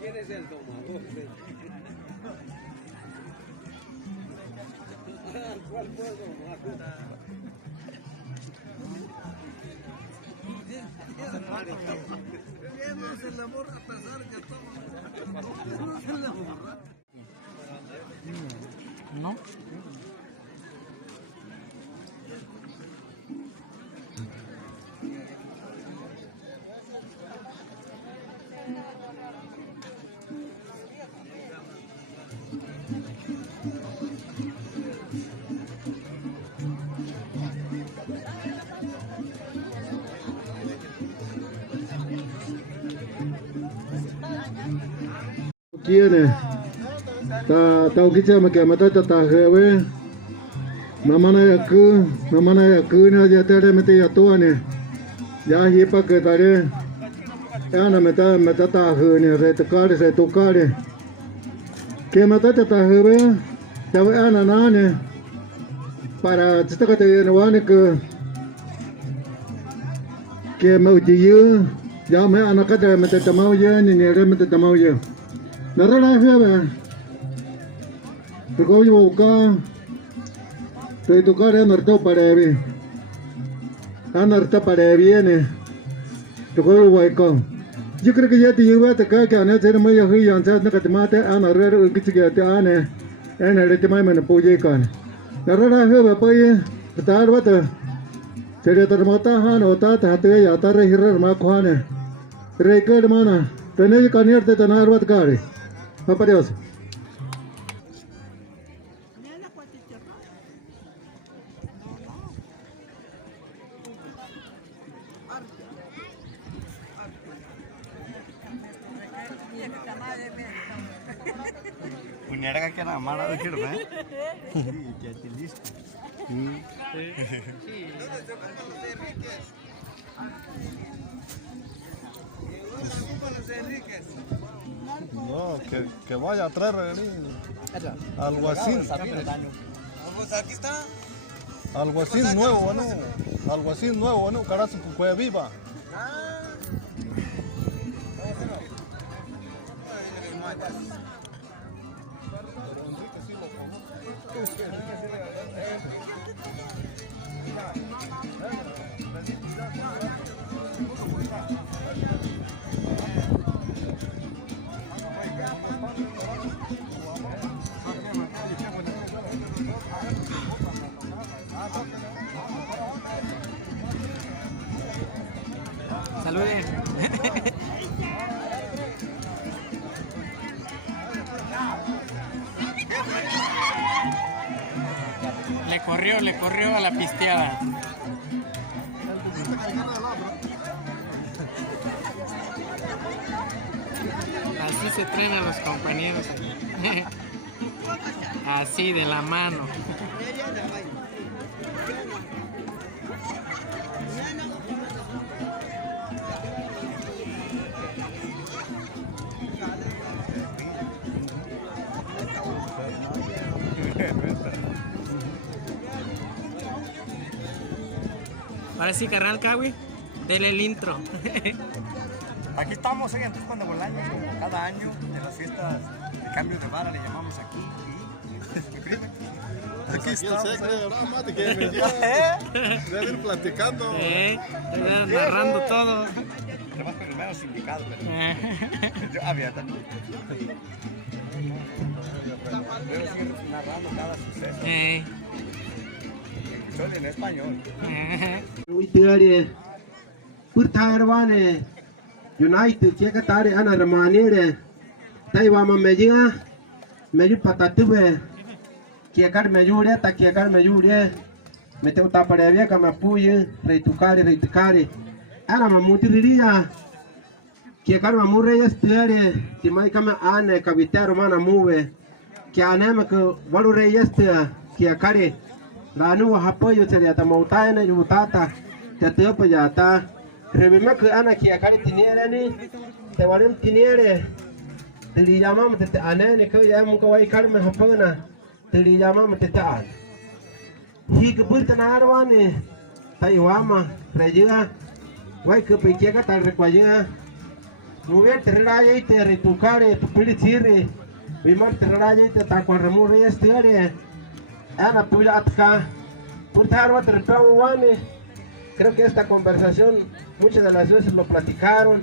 ¿Quién es el domador? ¿Cuál fue el domador? Vemos el amor a pesar que estamos. El amor. ¿No? Kia này tao cái xe mà kìa mà tao ta hề với mama này cứ giờ tới đây mà tới tua này giá hiệp cái ta đây anh mà ta hề này rồi tu cá này kia mà ta hề với tao với anh nó này para chúng ta có thể nói này kia mà chỉ dư giờ mấy anh có thể mà ta mau dư này rồi mà ta mau dư nó rất là hay mà tôi có vô ca tôi đây nó tao parevi anh nó tao parevi này tôi có vô con chứ cái gì thì yêu cái này sẽ mới hơi ăn sao nó cái mà thế anh nó rất cái gì cái anh này thì mai mình phụ gì con nó rất là hay mà bây ta đâu vậy sẽ để tao ta han ota ta tới giờ ta hira mà khoa này rồi cái mà na thế này cái này thì ta nào vậy cái apa Dios? Punya ada kena mana tu kira mana? Jadi list. No, que vaya a traer alguacil. Aquí está. Alguacil nuevo, ¿no? Alguacil nuevo, ¿no? Carazo, cueva viva. Saluden. Le corrió a la pisteada. Así se traen a los compañeros. Así de la mano. Ahora sí, carnal Kawi, dele el intro. Aquí estamos en Antusco de Bolaños, como cada año, en las fiestas de cambio de vara, le llamamos aquí. Y mi prima. Aquí estamos. Debe ir platicando. Narrando todo. Además con el menos sindicado, pero yo había también. Debo seguir narrando cada suceso. Soy en español. United che tare ana ramanere tai wa ma meju patatube che kar mejure ta che kar mejure mete uta parevia kama puye reitukare ana mamutiria che kar mamure yestere ti mai kama ane kabitero mana muve che anema ko valure yestere che kare lanu hapoyo seria ta mautane yutata te tepo yata remember que ana que acá tiene ni te varim tiene te li llamamos te ane ne que ya mu ko vai kar me hapana te li llamamos te ta hi que pulta na arwani taiwama reyuga guay que piquega tal recuayuga nubia terraya y te retucare pilichiri vimar terraya y te tacuarremure estiare ana pula atka pulta arwa terpeuani. Creo que esta conversación muchas de las veces lo platicaron.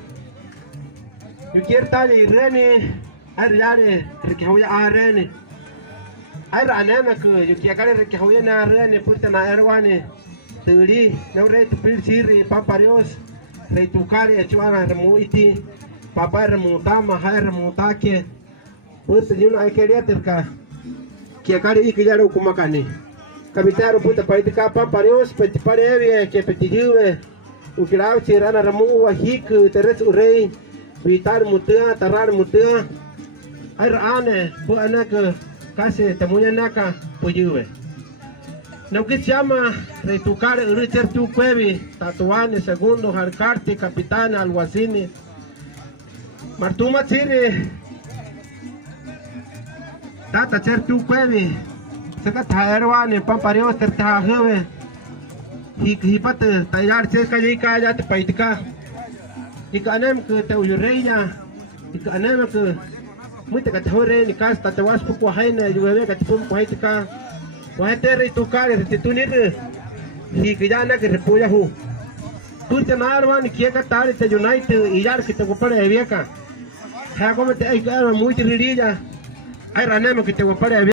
Yo quiero estar y reni arrare requihoya arene ai ranema que yo quiero requihoya na arene puta na erwane turi no re pilchiri paparios re tukari chuana remuiti papa remutama hai remutake puta yo no hay quería terka que cari y que ya lo kumakani kapitaro puta paitika paparios petipare que petijuve ukirau chirana remu wahik teres urei vitar mutua tarar mutua ai rane pu anaka casi temunya naka puyuve no que se llama retucar richer tu cuevi tatuane segundo harcarte capitán alguacini martuma chiri tata cher tu cuevi saka thaerwane pampario terta hove hipat tayar che ka ya te paitika ikanem ke te uyureya ikanem ke muita ka thore ni kas ta was pu haina yuwe ka pum paitika wa tere tu kare te tunir hi kijana ke repoya hu tu te narwan ke ka tare te unite iyar ke te gopare vieja ha como te ai ka muy tirilla ai ranem ke te gopare